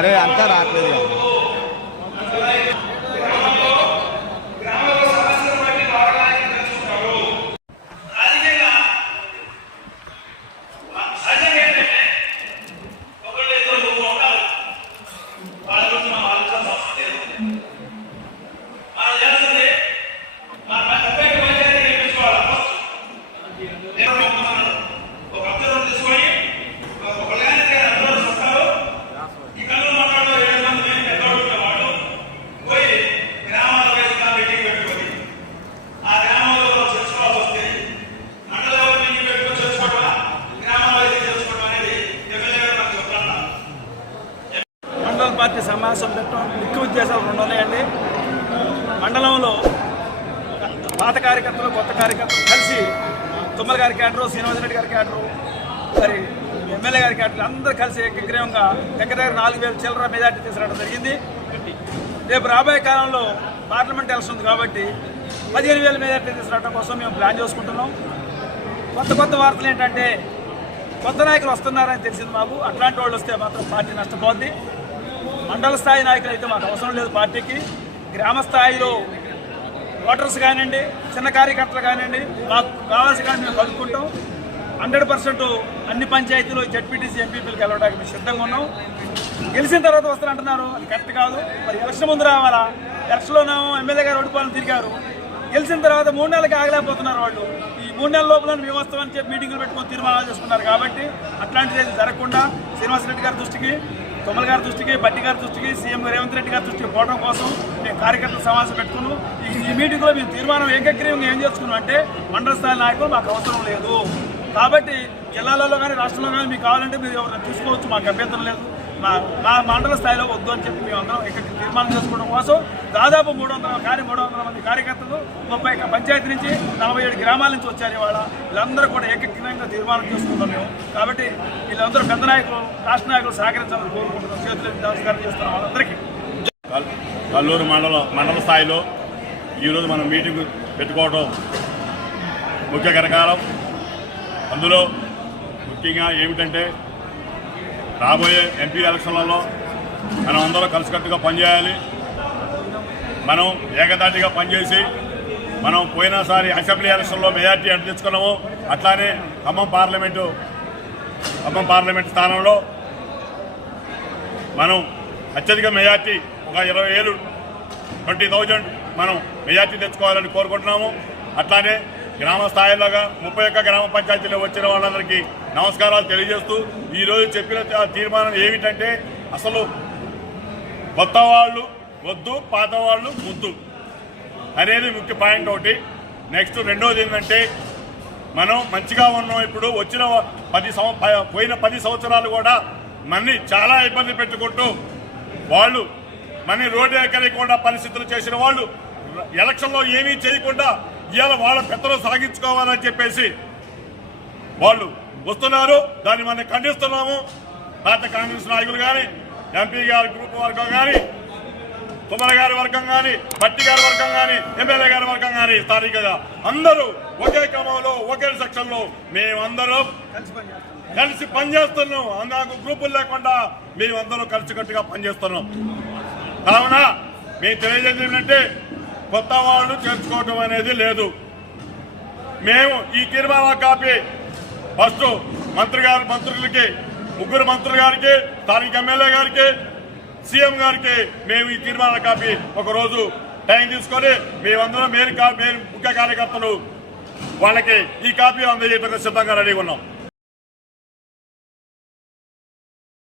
అరే అంతా రావట్లేదు. పార్టీ సమావేశం పెట్టడం ముఖ్య ఉద్దేశాలు రెండు ఉన్నాయండి. మండలంలో పాత కార్యకర్తలు కొత్త కార్యకర్తలు కలిసి తుమ్మల గారి క్యాడరు, శ్రీనివాసరెడ్డి గారి క్యాడరు, మరి ఎమ్మెల్యే గారి క్యాడరు అందరూ కలిసి ఏకగ్రీవంగా దగ్గర 4,000 చిల్లర మెజార్టీ తీసుకురావడం జరిగింది. రేపు రాబోయే కాలంలో పార్లమెంట్ ఎలక్షన్ ఉంది కాబట్టి 15,000 మెజార్టీ తీసుకురావడం కోసం మేము ప్లాన్ చేసుకుంటున్నాం. కొత్త వార్తలు ఏంటంటే కొత్త నాయకులు వస్తున్నారని తెలిసింది మాకు. అట్లాంటి వాళ్ళు వస్తే మాత్రం పార్టీ నష్టపోద్ది. మండల స్థాయి నాయకులు అయితే మాకు అవసరం లేదు పార్టీకి. గ్రామ స్థాయిలో ఓటర్స్ కానివ్వండి, చిన్న కార్యకర్తలు కానివ్వండి, మాకు కావాల్సి కానీ మేము కలుపుకుంటాం. 100% అన్ని పంచాయతీలు జెడ్పీటీసీ ఎంపీపీలకు వెళ్ళడానికి మేము సిద్ధంగా ఉన్నాం. గెలిచిన తర్వాత వస్తారంటున్నారు, అది కరెక్ట్ కాదు. మరి ఎలక్షన్ ముందు రావాలా? ఎలక్షన్లోనేమో ఎమ్మెల్యే గారు ఓడిపోవాలని తిరిగారు. గెలిచిన తర్వాత 3 నెలలకి ఆగలేకపోతున్నారు వాళ్ళు. ఈ 3 నెలల లోపల మేము వస్తామని చెప్పి మీటింగ్లు పెట్టుకొని తీర్మానాలు చేసుకున్నారు. కాబట్టి అట్లాంటిది జరగకుండా శ్రీనివాసరెడ్డి గారి దృష్టికి, తుమ్మల గారి దృష్టికి, బట్టి గారి దృష్టికి, సీఎం రేవంత్ రెడ్డి గారి దృష్టికి పోవడం కోసం మేము కార్యకర్తల సమావేశం పెట్టుకున్నాం. ఈ మీటింగ్లో మేము తీర్మానం ఏకగ్రీవంగా ఏం చేసుకున్నాం అంటే మండల స్థాయి నాయకులు మాకు అవసరం లేదు. కాబట్టి జిల్లాలలో కానీ రాష్ట్రంలో కానీ మీకు కావాలంటే మీరు ఎవరైనా చూసుకోవచ్చు, మాకు అభ్యంతరం లేదు. మా మండల స్థాయిలో వద్దు అని చెప్పి మేమందరం ఇక్కడ తీర్మానం చేసుకోవడం కోసం దాదాపు 300 మంది కార్యకర్తలు 30 పంచాయతీ నుంచి 47 గ్రామాల నుంచి వచ్చారు. ఇవాళ వీళ్ళందరూ కూడా ఏకగ్రీవంగా తీర్మానం చేసుకుంటాం మేము. కాబట్టి వీళ్ళందరూ పెద్ద నాయకులు, రాష్ట్ర నాయకులు సహకరించాలని కోరుకుంటున్నాం. చేతులు నమస్కారం చేస్తున్నాం వాళ్ళందరికీ. కల్లూరు మండల స్థాయిలో ఈరోజు మనం మీటింగ్ పెట్టుకోవడం ముఖ్య కారణం. అందులో ముఖ్యంగా ఏమిటంటే రాబోయే ఎంపీ ఎలక్షన్లలో మనం అందరూ కలిసికట్టుగా పనిచేయాలి. మనం ఏకదాటిగా పనిచేసి మనం పోయినసారి అసెంబ్లీ ఎలక్షన్లో మెజార్టీ ఎంత తెచ్చుకున్నామో అట్లానే ఖమ్మం పార్లమెంట్ స్థానంలో మనం అత్యధిక మెజార్టీ ఒక 20,000 మనం మెజార్టీ తెచ్చుకోవాలని కోరుకుంటున్నాము. అట్లానే గ్రామ స్థాయిలోగా 31 గ్రామ పంచాయతీలో వచ్చిన వాళ్ళందరికీ నమస్కారాలు తెలియజేస్తూ ఈరోజు చెప్పిన తీర్మానం ఏమిటంటే అసలు కొత్త వాళ్ళు వద్దు, పాత వాళ్ళు ముద్దు అనేది ముఖ్య పాయింట్ ఒకటి. నెక్స్ట్ రెండోది ఏంటంటే మనం మంచిగా ఉన్నాం. ఇప్పుడు వచ్చిన పోయిన 10 సంవత్సరాలు కూడా మన్ని చాలా ఇబ్బంది పెట్టుకుంటూ వాళ్ళు మన్ని రోడ్డు ఎక్కలేకుండా పరిస్థితులు చేసిన వాళ్ళు ఎలక్షన్లో ఏమీ చేయకుండా ఇవాళ వాళ్ళ పెత్తనం సాగించుకోవాలని చెప్పేసి వాళ్ళు వస్తున్నారు. దాన్ని మనం ఖండిస్తున్నాము. పాత కాంగ్రెస్ నాయకులు కానీ, ఎంపీ గారి గ్రూప్ వర్గం కానీ, తుమ్మల గారి వర్గం కానీ, బట్టి గారి వర్గం కానీ, ఎమ్మెల్యే గారి వర్గం కానీ స్థానికంగా అందరూ ఒకే క్రమంలో ఒకే సెక్షన్లో మేమందరం కలిసి పనిచేస్తున్నాం. అందుకు గ్రూపులు లేకుండా మేమందరం కలిసికట్టుగా పనిచేస్తున్నాం. కావున మేము తెలియజేది ఏంటంటే కొత్త వాళ్ళు చేర్చుకోవటం అనేది లేదు. మేము ఈ తీర్మానం కాపీ ఫస్ట్ మంత్రులకి 3 మంత్రుల గారికి, స్థానిక ఎమ్మెల్యే గారికి, సీఎం గారికి మేము ఈ తీర్మానం కాపీ ఒకరోజు టైం తీసుకొని మేమందరం ముఖ్య కార్యకర్తలు వాళ్ళకి ఈ కాపీ అందజేయడానికి సిద్ధంగా రెడీగా ఉన్నాం.